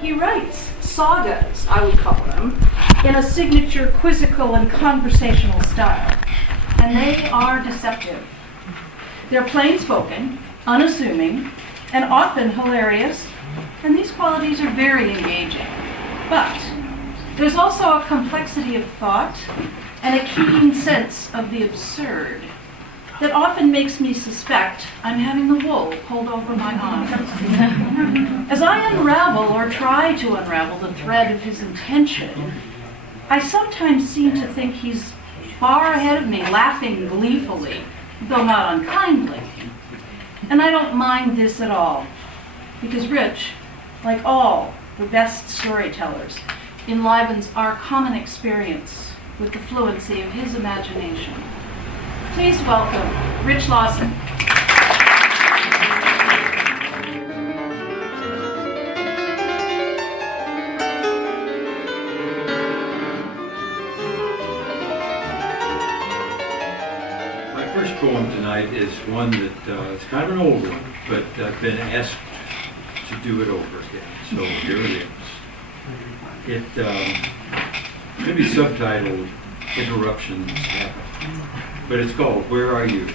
He writes sagas, I would call them, in a signature quizzical and conversational style, and they are deceptive. They're plain-spoken, unassuming, and often hilarious, and these qualities are very engaging. But there's also a complexity of thought and a keen sense of the absurd that often makes me suspect I'm having the wool pulled over my eyes. As I unravel or try to unravel the thread of his intention, I sometimes seem to think he's far ahead of me, laughing gleefully, though not unkindly. And I don't mind this at all, because Rich, like all the best storytellers, enlivens our common experience with the fluency of his imagination. Please welcome Rich Lawson. My first poem tonight is one that is kind of an old one, but I've been asked to do it over again, so here it is. It could be subtitled Interruptions Happen, but it's called Where Are You?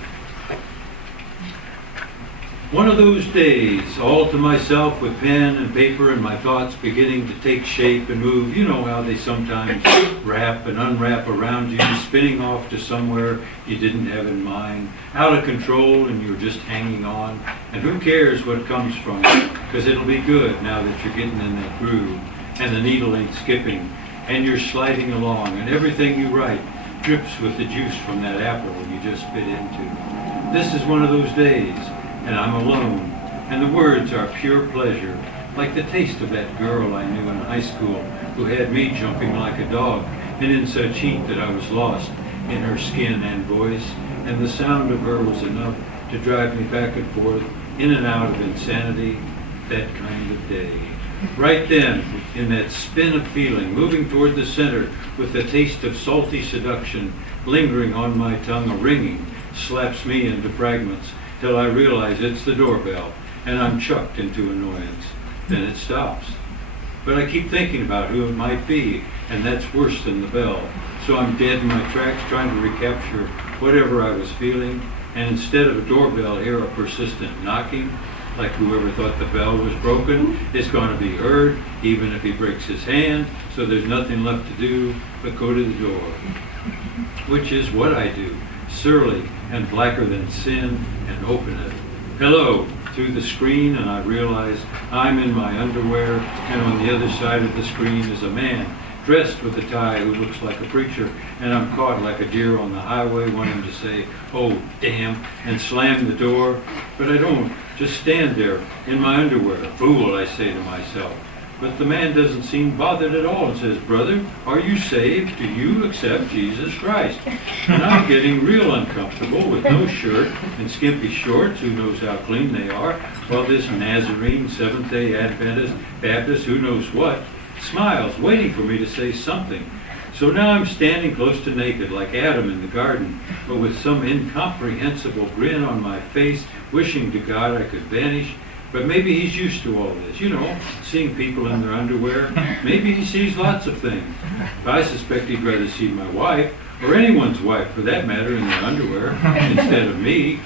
One of those days, all to myself with pen and paper and my thoughts beginning to take shape and move. You know how they sometimes wrap and unwrap around you, spinning off to somewhere you didn't have in mind, out of control, and you're just hanging on. And who cares what comes from it, because it'll be good now that you're getting in that groove, and the needle ain't skipping, and you're sliding along, and everything you write drips with the juice from that apple you just bit into. This is one of those days, and I'm alone, and the words are pure pleasure, like the taste of that girl I knew in high school who had me jumping like a dog, and in such heat that I was lost in her skin and voice, and the sound of her was enough to drive me back and forth, in and out of insanity, that kind of day. Right then, in that spin of feeling, moving toward the center with the taste of salty seduction lingering on my tongue, a ringing slaps me into fragments till I realize it's the doorbell and I'm chucked into annoyance. Then it stops. But I keep thinking about who it might be, and that's worse than the bell. So I'm dead in my tracks trying to recapture whatever I was feeling, and instead of a doorbell, hear a persistent knocking, like whoever thought the bell was broken is going to be heard, even if he breaks his hand, so there's nothing left to do but go to the door. Which is what I do, surly and blacker than sin, and open it. Hello, through the screen, and I realize I'm in my underwear, and on the other side of the screen is a man, dressed with a tie who looks like a preacher, and I'm caught like a deer on the highway wanting to say, oh, damn, and slam the door, but I don't. Just stand there in my underwear. Fool, I say to myself. But the man doesn't seem bothered at all and says, brother, are you saved? Do you accept Jesus Christ? And I'm getting real uncomfortable with no shirt and skimpy shorts, who knows how clean they are, while this Nazarene, Seventh-day Adventist, Baptist, who knows what, smiles, waiting for me to say something. So now I'm standing close to naked, like Adam in the garden, but with some incomprehensible grin on my face, wishing to God I could vanish. But maybe he's used to all this, you know, seeing people in their underwear. Maybe he sees lots of things. I suspect he'd rather see my wife, or anyone's wife for that matter, in their underwear, instead of me.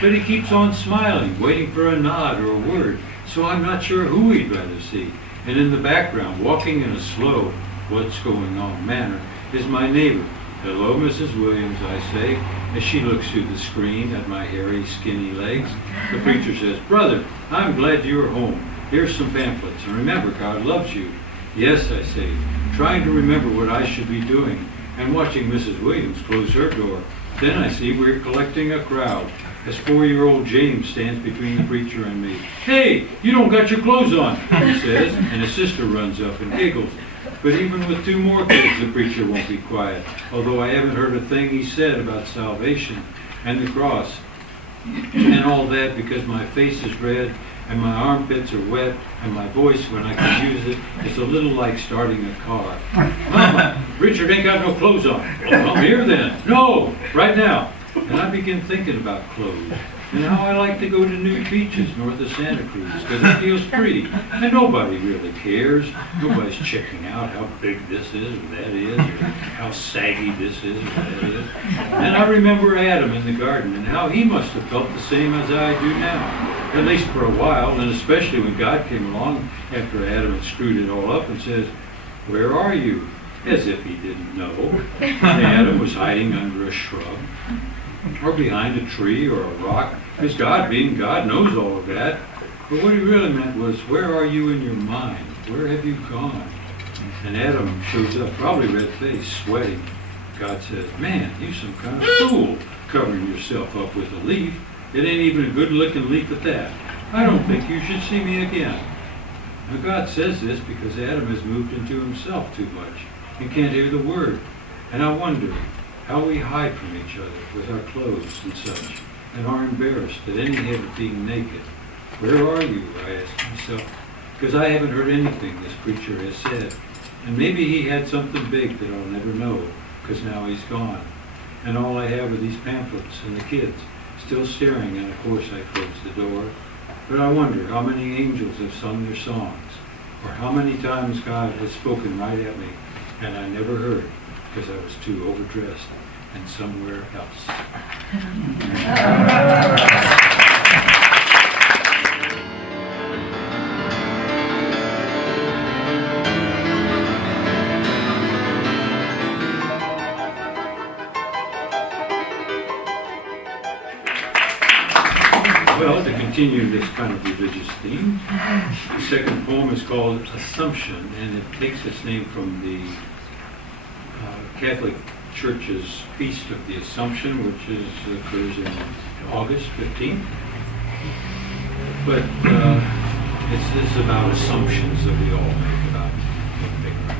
But he keeps on smiling, waiting for a nod or a word, so I'm not sure who he'd rather see. And in the background, walking in a slow, what's going on manner, is my neighbor. Hello, Mrs. Williams, I say, as she looks through the screen at my hairy, skinny legs. The preacher says, brother, I'm glad you're home. Here's some pamphlets, and remember, God loves you. Yes, I say, trying to remember what I should be doing, and watching Mrs. Williams close her door. Then I see we're collecting a crowd, as 4-year-old James stands between the preacher and me. Hey, you don't got your clothes on, he says, and his sister runs up and giggles. But even with 2 more kids, the preacher won't be quiet, although I haven't heard a thing he said about salvation and the cross and all that, because my face is red and my armpits are wet and my voice, when I can use it, is a little like starting a car. Mama, Richard ain't got no clothes on. Well, come here then. No, right now. And I begin thinking about clothes. and how I like to go to nude beaches north of Santa Cruz because it feels free and nobody really cares. Nobody's checking out how big this is or that is, or how saggy this is or that is. And I remember Adam in the garden and how he must have felt the same as I do now, at least for a while, and especially when God came along after Adam had screwed it all up and says, "Where are you?" As if he didn't know. Adam was hiding under a shrub or behind a tree or a rock, because God, being God, knows all of that. But what he really meant was, where are you in your mind? Where have you gone? And Adam shows up, probably red-faced, sweating. God says, "Man, you some kind of fool, covering yourself up with a leaf. It ain't even a good-looking leaf at that. I don't think you should see me again." Now God says this because Adam has moved into himself too much and can't hear the word. And I wonder how we hide from each other with our clothes and such, and are embarrassed at any head of being naked. Where are you, I ask myself, because I haven't heard anything this preacher has said. And maybe he had something big that I'll never know, because now he's gone. And all I have are these pamphlets and the kids, still staring, and of course I close the door. But I wonder how many angels have sung their songs, or how many times God has spoken right at me, and I never heard, because I was too overdressed and somewhere else. Well, to continue this kind of religious theme, the second poem is called Assumption, and it takes its name from the Catholic Church's Feast of the Assumption, which occurs in August 15th. But it's about assumptions that we all make about one thing or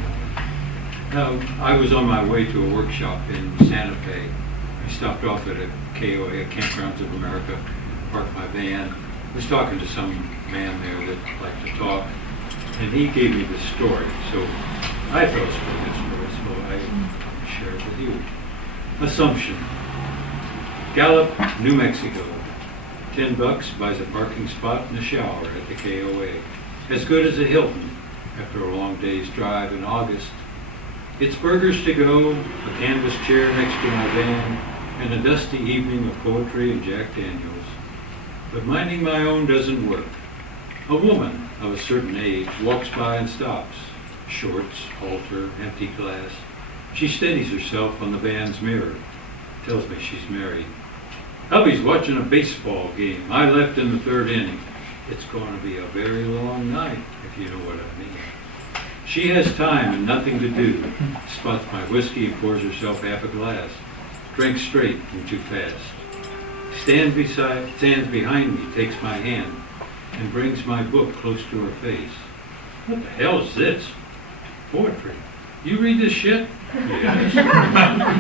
another. Now, I was on my way to a workshop in Santa Fe. I stopped off at a KOA, Campgrounds of America, parked my van. I was talking to some man there that liked to talk, and he gave me this story. So I thought it was a good story, so I share it with you. Assumption. Gallup, New Mexico. $10 buys a parking spot and a shower at the KOA. As good as a Hilton after a long day's drive in August. It's burgers to go, a canvas chair next to my van, and a dusty evening of poetry and Jack Daniels. But minding my own doesn't work. A woman of a certain age walks by and stops. Shorts, halter, empty glass. She steadies herself on the van's mirror. Tells me she's married. Hubby's watching a baseball game. I left in the third inning. It's going to be a very long night, if you know what I mean. She has time and nothing to do. Spots my whiskey and pours herself half a glass. Drinks straight and too fast. Stands behind me, takes my hand, and brings my book close to her face. What the hell is this? Poetry. You read this shit? Yes.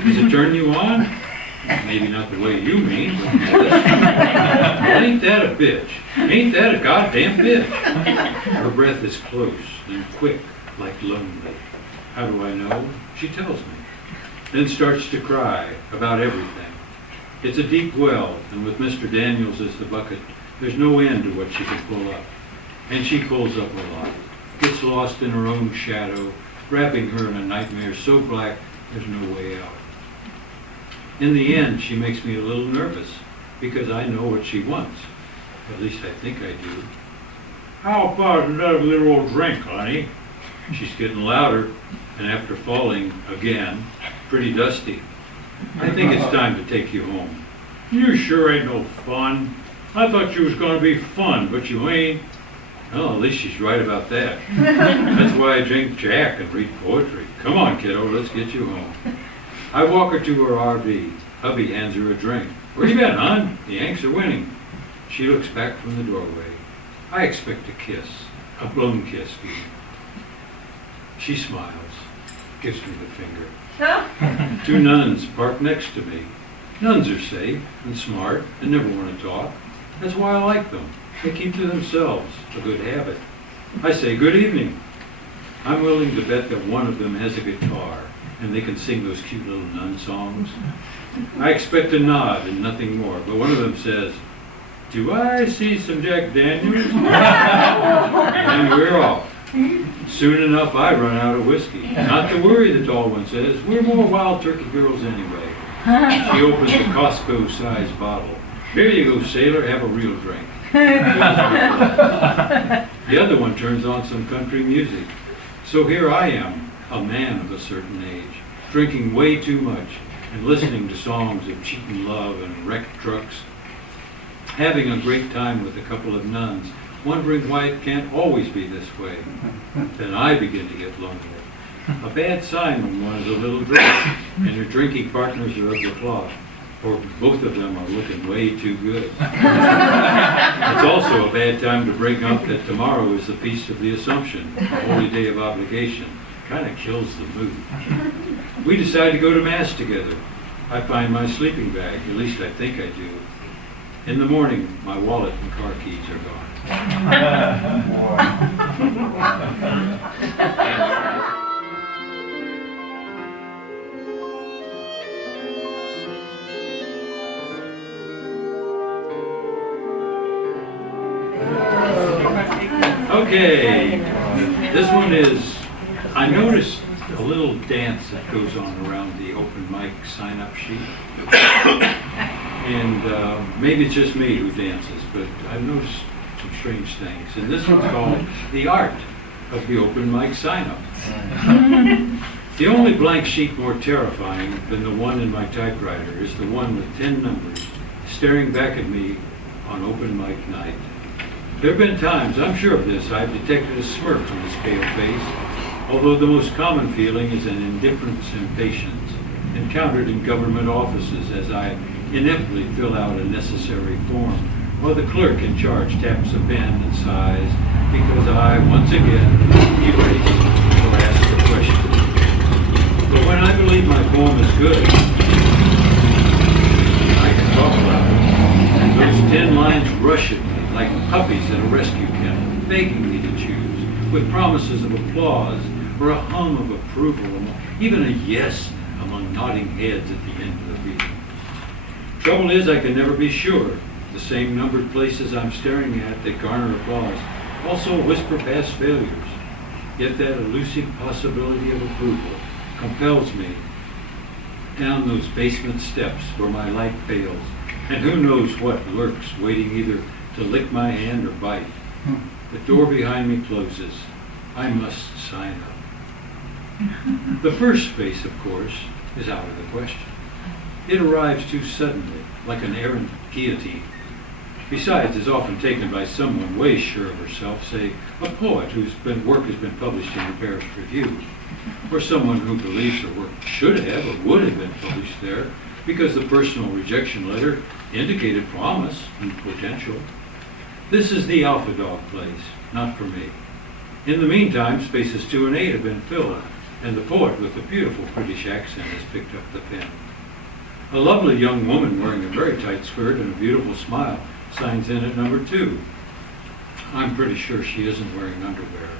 Does it turn you on? Maybe not the way you mean, but well, ain't that a bitch? Ain't that a goddamn bitch? Her breath is close and quick, like lonely. How do I know? She tells me. Then starts to cry about everything. It's a deep well, and with Mr. Daniels as the bucket, there's no end to what she can pull up. And she pulls up a lot. Gets lost in her own shadow, wrapping her in a nightmare so black there's no way out. In the end, she makes me a little nervous, because I know what she wants. At least I think I do. How about another little old drink, honey? She's getting louder, and after falling again, pretty dusty. I think it's time to take you home. You sure ain't no fun. I thought you was going to be fun, but you ain't. Well, at least she's right about that. That's why I drink Jack and read poetry. Come on, kiddo, let's get you home. I walk her to her RV. Hubby hands her a drink. Where you been, hon? The Yanks are winning. She looks back from the doorway. I expect a kiss. A blown kiss, even. She smiles. Gives me the finger. Two nuns park next to me. Nuns are safe and smart and never want to talk. That's why I like them. They keep to themselves, a good habit. I say, good evening. I'm willing to bet that one of them has a guitar and they can sing those cute little nun songs. I expect a nod and nothing more, but one of them says, Do I see some Jack Daniels? And we're off. Soon enough, I run out of whiskey. Not to worry, the tall one says. We're more wild turkey girls anyway. She opens the Costco-sized bottle. Here you go, sailor, have a real drink. The other one turns on some country music. So here I am, a man of a certain age, drinking way too much and listening to songs of cheating love and wrecked trucks, having a great time with a couple of nuns, wondering why it can't always be this way. Then I begin to get lonely. A bad sign when one is a little drunk and your drinking partners are of the cloth, or both of them are looking way too good. It's also a bad time to bring up that tomorrow is the Feast of the Assumption, a holy day of obligation. Kind of kills the mood. We decide to go to Mass together. I find my sleeping bag, at least I think I do. In the morning, my wallet and car keys are gone. Okay, this one is, I noticed a little dance that goes on around the open mic sign-up sheet. And maybe it's just me who dances, but I've noticed some strange things. And this one's called The Art of the Open Mic Sign-Up. The only blank sheet more terrifying than the one in my typewriter is the one with 10 numbers staring back at me on open mic night. There have been times, I'm sure of this, I've detected a smirk on his pale face, although the most common feeling is an indifference and patience, encountered in government offices as I ineptly fill out a necessary form, while the clerk in charge taps a pen and sighs because I, once again, erase or ask a question. But when I believe my poem is good, I can talk about it, and those 10 lines rush at me like puppies in a rescue kennel, begging me to choose, with promises of applause or a hum of approval, even a yes among nodding heads at the end of the reading. Trouble is, I can never be sure. The same numbered places I'm staring at that garner applause also whisper past failures. Yet that elusive possibility of approval compels me down those basement steps where my light fails, and who knows what lurks, waiting either to lick my hand or bite. The door behind me closes. I must sign up. The first space, of course, is out of the question. It arrives too suddenly, like an errant guillotine. Besides, is often taken by someone way sure of herself, say a poet whose work has been published in the Parish Review, or someone who believes her work should have or would have been published there because the personal rejection letter indicated promise and potential. This is the alpha dog place, not for me. In the meantime, spaces 2 and 8 have been filled, and the poet with a beautiful British accent has picked up the pen. A lovely young woman wearing a very tight skirt and a beautiful smile signs in at number 2. I'm pretty sure she isn't wearing underwear.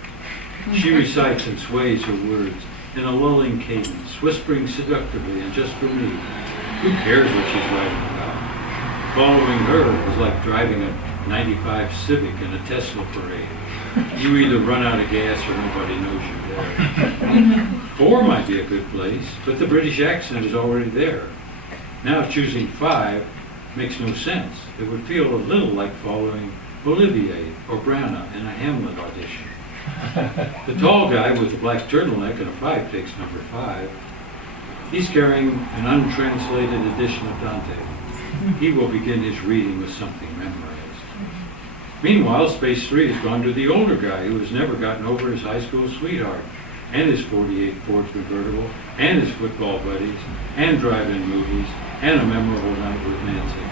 She recites and sways her words in a lulling cadence, whispering seductively and just for me. Who cares what she's writing about? Following her is like driving a 95 Civic in a Tesla parade. You either run out of gas or nobody knows you're there. 4 might be a good place, but the British accent is already there. Now choosing 5 makes no sense. It would feel a little like following Olivier or Branagh in a Hamlet audition. The tall guy with the black turtleneck and a pipe takes number 5. He's carrying an untranslated edition of Dante. He will begin his reading with something memorized. Meanwhile, space 3 has gone to the older guy who has never gotten over his high school sweetheart, and his 48 Ford convertible, and his football buddies, and drive-in movies, and a memorable night with Nancy.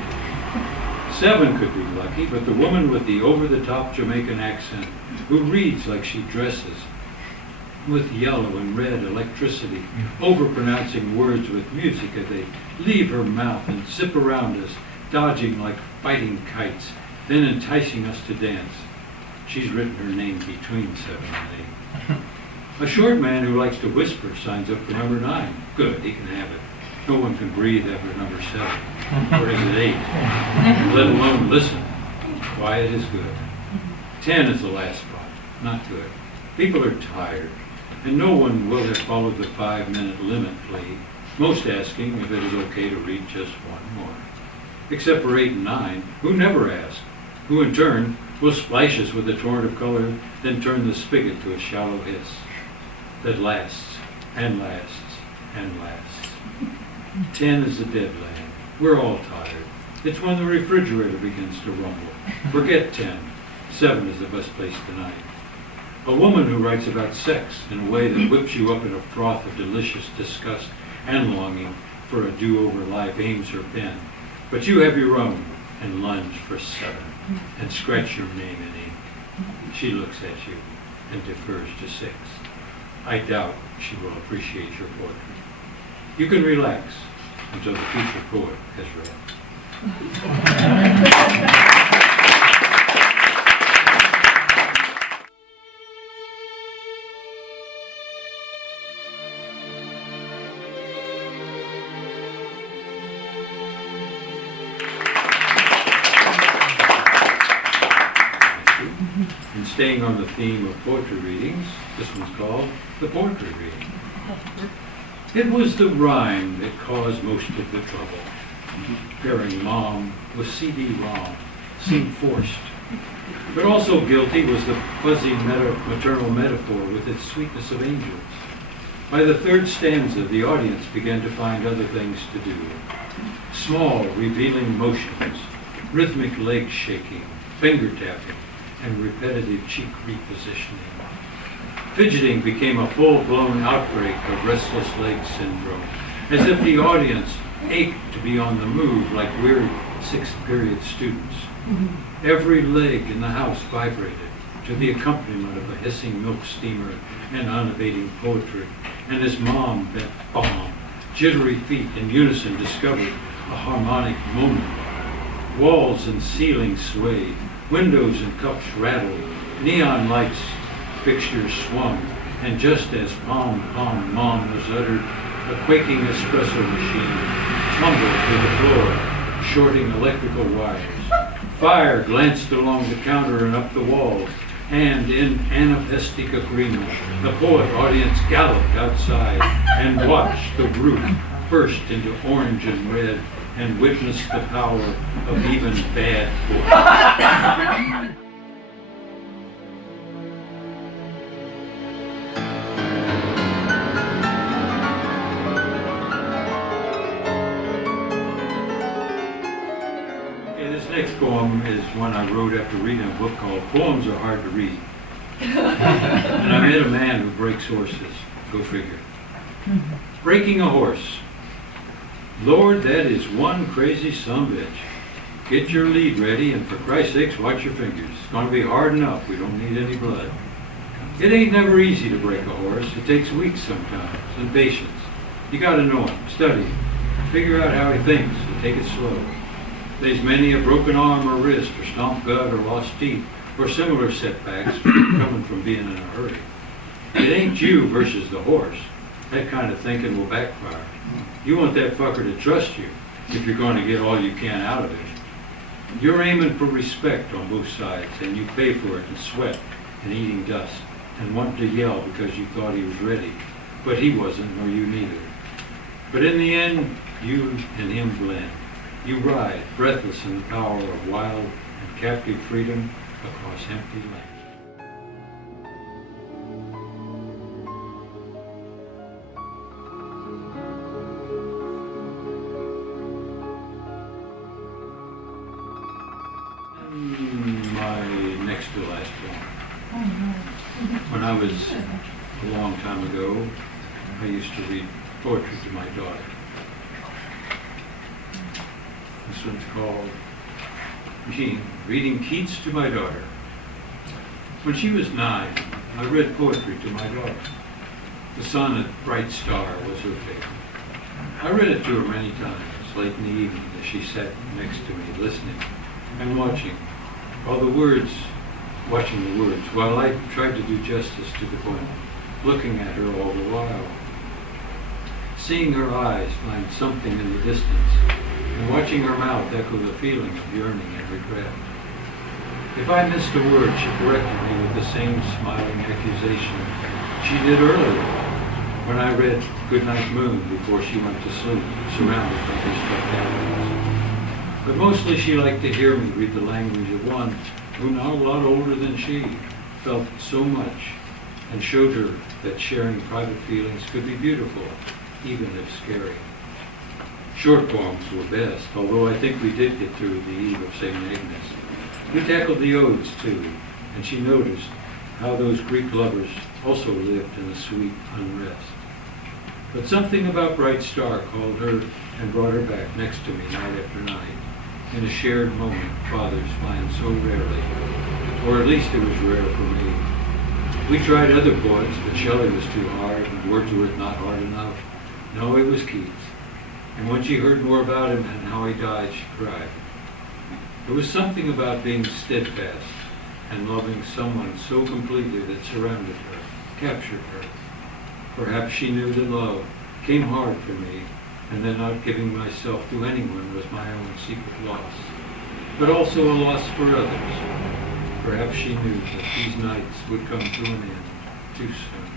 7 could be lucky, but the woman with the over-the-top Jamaican accent, who reads like she dresses, with yellow and red electricity, overpronouncing words with music as they leave her mouth and zip around us, dodging like fighting kites, then enticing us to dance. She's written her name between 7 and 8. A short man who likes to whisper signs up for number 9. Good, he can have it. No one can breathe after number 7, or is it 8, let alone listen. Quiet is good. 10 is the last spot. Not good. People are tired, and no one will have followed the 5-minute limit plea, most asking if it is okay to read just one more. Except for 8 and 9, who never ask, who in turn will splash us with a torrent of color, then turn the spigot to a shallow hiss that lasts and lasts and lasts. 10 is the deadline. We're all tired. It's when the refrigerator begins to rumble. Forget 10. 7 is the best place tonight. A woman who writes about sex in a way that whips you up in a froth of delicious disgust and longing for a do-over life aims her pen. But you have your own and lunge for 7 and scratch your name in ink. She looks at you and defers to 6. I doubt she will appreciate your poetry. You can relax until the future poet has read. And staying on the theme of poetry readings, this one's called The Poetry Reading. It was the rhyme that caused most of the trouble. Pairing mom with CD-ROM seemed forced. But also guilty was the fuzzy maternal metaphor with its sweetness of angels. By the third stanza, the audience began to find other things to do. Small, revealing motions, rhythmic leg shaking, finger tapping, and repetitive cheek repositioning. Fidgeting became a full-blown outbreak of restless leg syndrome, as if the audience ached to be on the move like weary sixth period students. Every leg in the house vibrated to the accompaniment of a hissing milk steamer and unabating poetry, and as mom bent bomb, jittery feet in unison discovered a harmonic moment. Walls and ceilings swayed, windows and cups rattled, neon lights fixtures swung, and just as Pom Pom Mom was uttered, a quaking espresso machine tumbled to the floor, shorting electrical wires. Fire glanced along the counter and up the walls, and in anapestic agreement, the poet audience galloped outside and watched the roof burst into orange and red and witnessed the power of even bad poetry. Next poem is one I wrote after reading a book called Poems Are Hard to Read. And I met a man who breaks horses. Go figure. Breaking a horse. Lord, that is one crazy sumbitch. Get your lead ready, and for Christ's sakes, watch your fingers. It's going to be hard enough. We don't need any blood. It ain't never easy to break a horse. It takes weeks sometimes, and patience. You got to know him, study him, figure out how he thinks, and take it slow. There's many a broken arm or wrist, or stomped gut, or lost teeth, or similar setbacks coming from being in a hurry. It ain't you versus the horse. That kind of thinking will backfire. You want that fucker to trust you if you're going to get all you can out of it. You're aiming for respect on both sides, and you pay for it in sweat and eating dust, and want to yell because you thought he was ready, but he wasn't, nor you neither. But in the end, you and him blend. You ride, breathless in the power of wild and captive freedom across empty land. And my next to last one. When I was a long time ago, I used to read poetry to my daughter. This one's called Reading Keats to My Daughter. When she was 9, I read poetry to my daughter. The sonnet, Bright Star, was her favorite. I read it to her many times, late in the evening, as she sat next to me, listening and watching the words, while I tried to do justice to the poem, looking at her all the while. Seeing her eyes find something in the distance, and watching her mouth echo the feeling of yearning and regret. If I missed a word, she corrected me with the same smiling accusation she did earlier when I read Goodnight Moon before she went to sleep, surrounded by her stuffed animals. But mostly she liked to hear me read the language of one who, not a lot older than she, felt so much and showed her that sharing private feelings could be beautiful, even if scary. Short poems were best, although I think we did get through the Eve of St. Agnes. We tackled the odes, too, and she noticed how those Greek lovers also lived in a sweet unrest. But something about Bright Star called her and brought her back next to me night after night, in a shared moment fathers find so rarely, or at least it was rare for me. We tried other poets, but Shelley was too hard, and Wordsworth not hard enough. No, it was Keats. And when she heard more about him and how he died, she cried. There was something about being steadfast and loving someone so completely that surrounded her, captured her. Perhaps she knew that love came hard for me, and that not giving myself to anyone was my own secret loss, but also a loss for others. Perhaps she knew that these nights would come to an end too soon.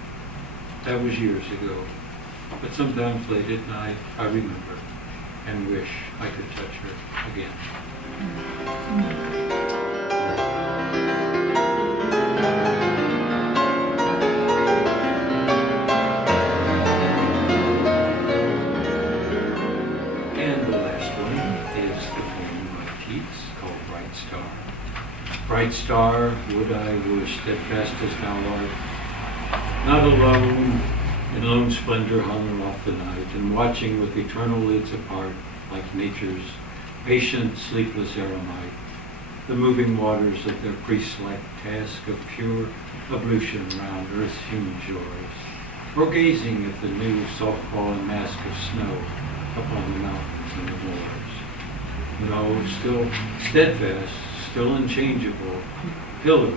That was years ago, but sometimes late at night I remember and wish I could touch her again. And the last one is the poem by Keats called Bright Star. Bright star, would I were steadfast as thou art, not alone in lone splendor hung aloft the night, and watching with eternal lids apart, like nature's patient, sleepless eremite, the moving waters of their priest-like task of pure ablution round earth's human shores, or gazing at the new soft-fallen mask of snow upon the mountains and the moors. No, still steadfast, still unchangeable, pillar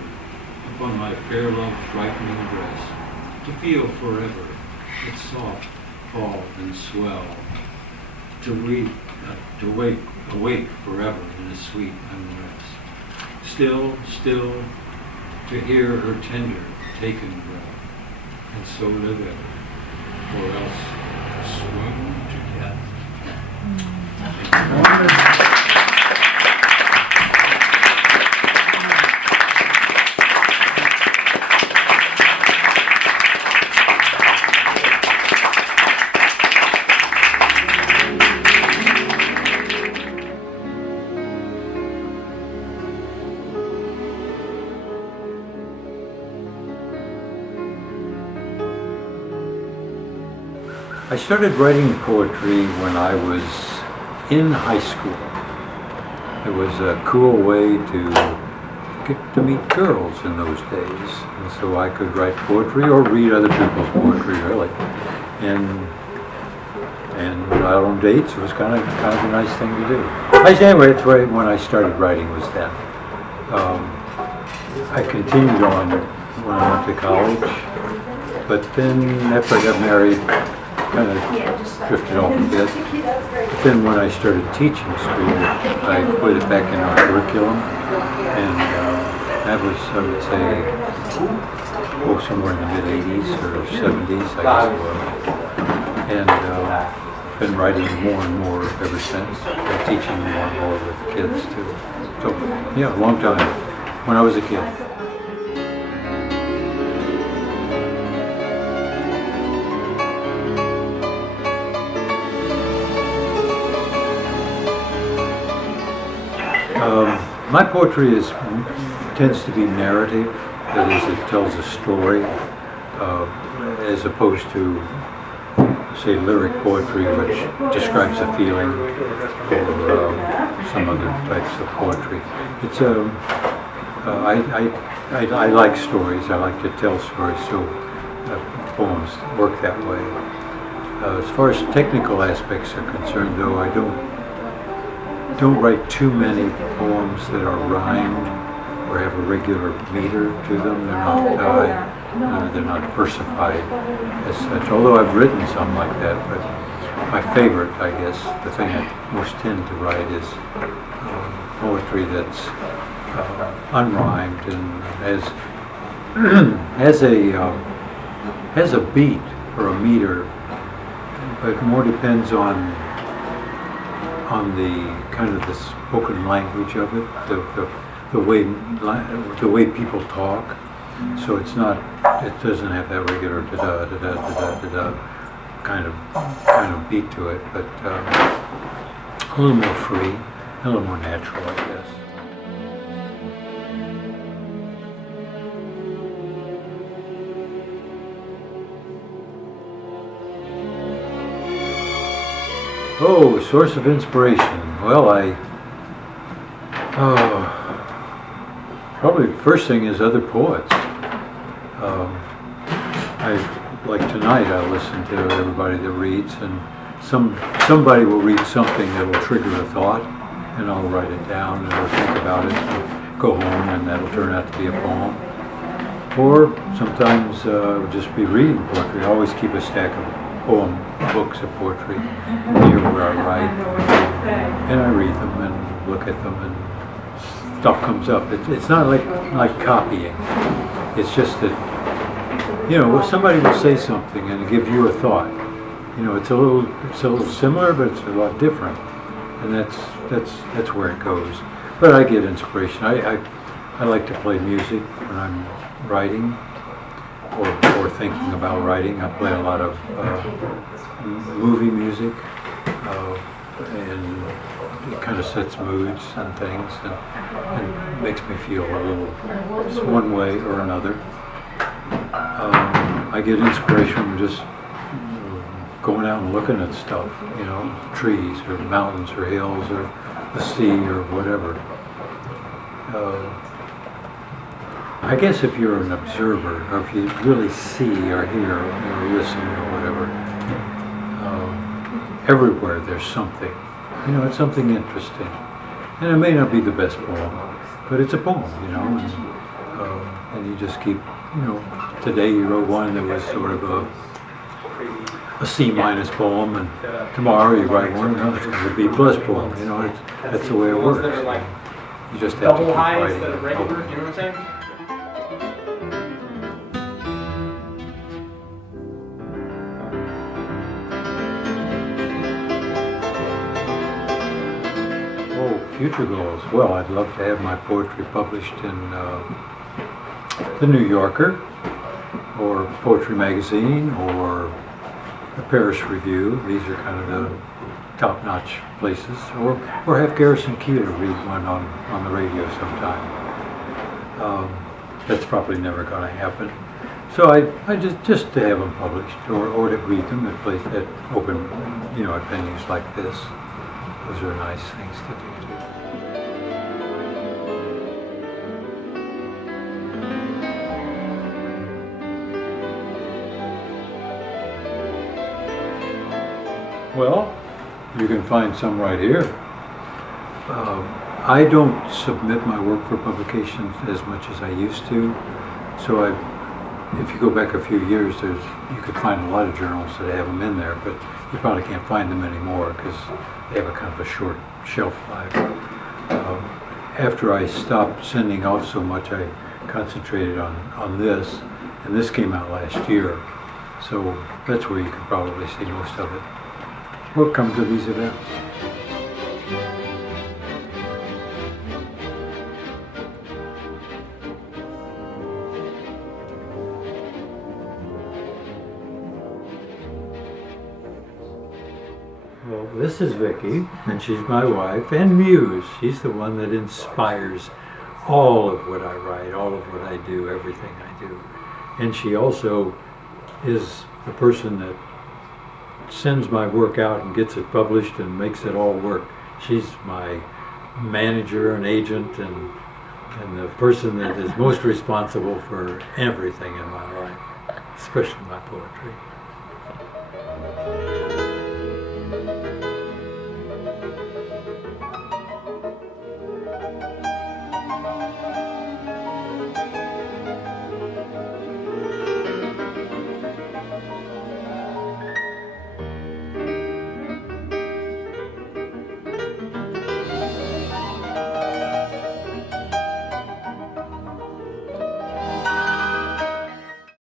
upon my fair love's ripening breast, to feel forever its soft fall and swell, to awake forever in a sweet unrest. Still, to hear her tender, taken breath, and so live ever, or else swoon to death. I started writing poetry when I was in high school. It was a cool way to get to meet girls in those days, and so I could write poetry or read other people's poetry, really. And out on dates, it was kind of a nice thing to do. Anyway, that's when I started writing was then. I continued on when I went to college, but then after I got married, kind of drifted off a bit. But then when I started teaching school, I put it back in our curriculum, and that was, I would say, somewhere in the mid-80s or 70s, I guess it was. And been writing more and more ever since, and teaching more and more with kids too. So, yeah, a long time, when I was a kid. My poetry tends to be narrative, that is, it tells a story, as opposed to, say, lyric poetry, which describes a feeling, or some other types of poetry. It's I like stories. I like to tell stories, so poems work that way. As far as technical aspects are concerned, though, I don't write too many poems that are rhymed or have a regular meter to them. They're not versified as such, although I've written some like that. But my favorite, I guess, the thing I most tend to write is poetry that's unrhymed and has a beat or a meter, but more depends on the kind of the spoken language of it, the way people talk. So it doesn't have that regular da da da da da da da kind of beat to it, but a little more free, a little more natural, I guess. Oh, source of inspiration. Well, probably the first thing is other poets. Like tonight, I listen to everybody that reads, and somebody will read something that will trigger a thought, and I'll write it down, and I'll think about it, and go home, and that'll turn out to be a poem. Or sometimes I'll just be reading poetry. I always keep a stack of books of poetry near where I write, and I read them and look at them, and stuff comes up. It's not like copying. It's just that, somebody will say something and give you a thought. It's a little similar, but it's a lot different, and that's where it goes. But I get inspiration. I like to play music when I'm writing or thinking about writing. I play a lot of movie music, and it kind of sets moods and things, and makes me feel a little one way or another. I get inspiration from just going out and looking at stuff, trees or mountains or hills or the sea or whatever. I guess if you're an observer, or if you really see or hear or listen or whatever, everywhere there's something. It's something interesting. And it may not be the best poem, but it's a poem, and you just keep, today you wrote one that was sort of a C- poem, and tomorrow you write one that's a B+ poem. That's the way it works. You just have to keep writing. You know what I'm saying? Future goals. Well, I'd love to have my poetry published in the New Yorker, or Poetry Magazine, or the Paris Review. These are kind of the top-notch places. Or have Garrison Keillor read one on the radio sometime. That's probably never going to happen. So I just to have them published, or to read them at open, at venues like this. Those are nice things to do. Well, you can find some right here. I don't submit my work for publication as much as I used to. So if you go back a few years, you could find a lot of journals that have them in there, but you probably can't find them anymore because they have a kind of a short shelf life. After I stopped sending off so much, I concentrated on this, and this came out last year. So that's where you can probably see most of it. We'll come to these events. Well, this is Vicki, and she's my wife, and Muse. She's the one that inspires all of what I write, all of what I do, everything I do. And she also is the person that sends my work out and gets it published and makes it all work. She's my manager and agent and the person that is most responsible for everything in my life, especially my poetry.